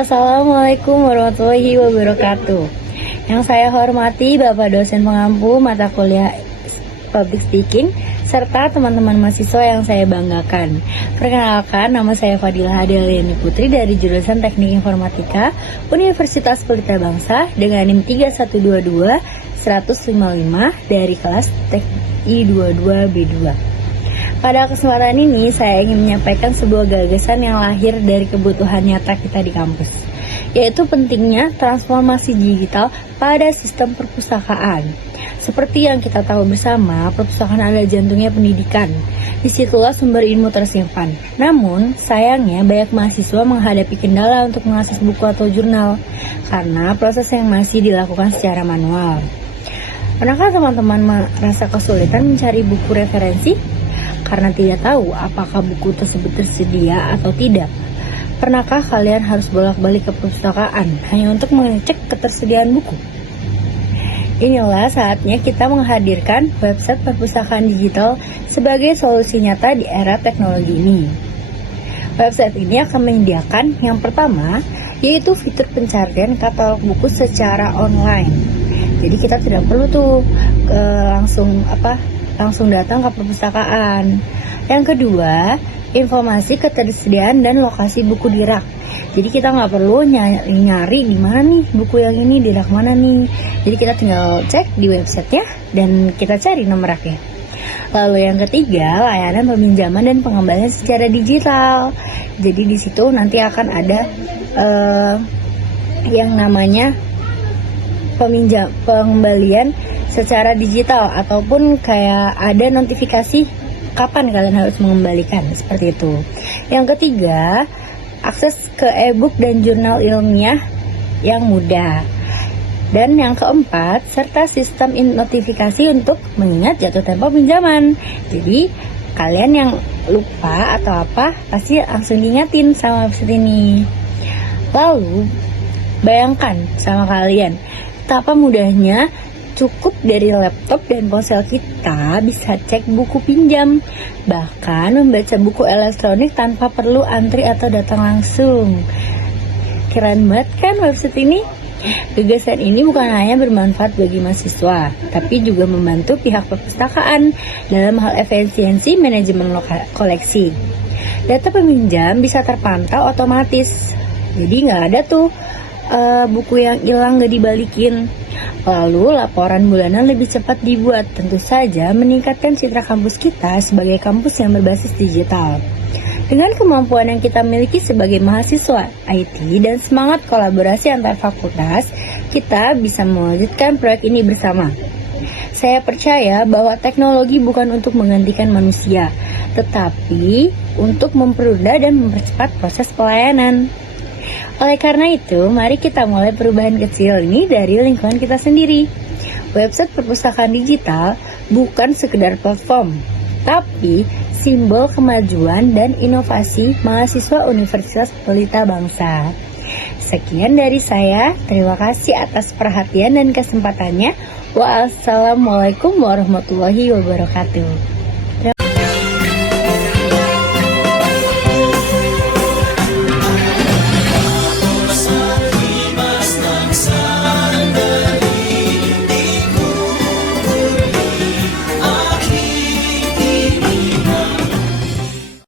Assalamualaikum warahmatullahi wabarakatuh. Yang saya hormati Bapak dosen pengampu mata kuliah Public Speaking serta teman-teman mahasiswa yang saya banggakan. Perkenalkan, nama saya Fadilah Adeliani Putri dari jurusan Teknik Informatika Universitas Pelita Bangsa dengan NIM 3122 155 dari kelas Teknik I22B2. Pada kesempatan ini, saya ingin menyampaikan sebuah gagasan yang lahir dari kebutuhan nyata kita di kampus, yaitu pentingnya transformasi digital pada sistem perpustakaan. Seperti yang kita tahu bersama, perpustakaan adalah jantungnya pendidikan. Disitulah sumber ilmu tersimpan. Namun, sayangnya banyak mahasiswa menghadapi kendala untuk mengakses buku atau jurnal, karena proses yang masih dilakukan secara manual. Pernahkah teman-teman merasa kesulitan mencari buku referensi? Karena tidak tahu apakah buku tersebut tersedia atau tidak. Pernahkah kalian harus bolak-balik ke perpustakaan hanya untuk mengecek ketersediaan buku? Inilah saatnya kita menghadirkan website perpustakaan digital sebagai solusi nyata di era teknologi ini. Website ini akan menyediakan yang pertama, yaitu fitur pencarian katalog buku secara online. Jadi kita tidak perlu langsung datang ke perpustakaan. Yang kedua, informasi ketersediaan dan lokasi buku di rak. Jadi kita nggak perlu nyari di mana nih buku yang ini, di rak mana nih. Jadi kita tinggal cek di websitenya dan kita cari nomor raknya. Lalu yang ketiga, layanan peminjaman dan pengembalian secara digital. Jadi di situ nanti akan ada yang namanya pengembalian secara digital, ataupun kayak ada notifikasi kapan kalian harus mengembalikan, seperti itu. Yang ketiga, akses ke e-book dan jurnal ilmiah yang mudah. Dan yang keempat, serta sistem notifikasi untuk mengingat jatuh tempo pinjaman. Jadi kalian yang lupa atau apa pasti langsung diingatin sama website ini. Lalu bayangkan sama kalian betapa mudahnya, cukup dari laptop dan ponsel kita bisa cek buku pinjam, bahkan membaca buku elektronik tanpa perlu antri atau datang langsung. Keren banget kan website ini? Gagasan ini bukan hanya bermanfaat bagi mahasiswa, tapi juga membantu pihak perpustakaan dalam hal efisiensi manajemen koleksi. Data peminjam bisa terpantau otomatis, jadi nggak ada tuh buku yang hilang gak dibalikin. Lalu laporan bulanan lebih cepat dibuat, tentu saja meningkatkan citra kampus kita sebagai kampus yang berbasis digital. Dengan kemampuan yang kita miliki sebagai mahasiswa IT dan semangat kolaborasi antar fakultas, kita bisa melanjutkan proyek ini bersama. Saya percaya bahwa teknologi bukan untuk menggantikan manusia, tetapi untuk mempermudah dan mempercepat proses pelayanan. Oleh karena itu, mari kita mulai perubahan kecil ini dari lingkungan kita sendiri. Website perpustakaan digital bukan sekedar platform, tapi simbol kemajuan dan inovasi mahasiswa Universitas Pelita Bangsa. Sekian dari saya, terima kasih atas perhatian dan kesempatannya. Wassalamualaikum warahmatullahi wabarakatuh.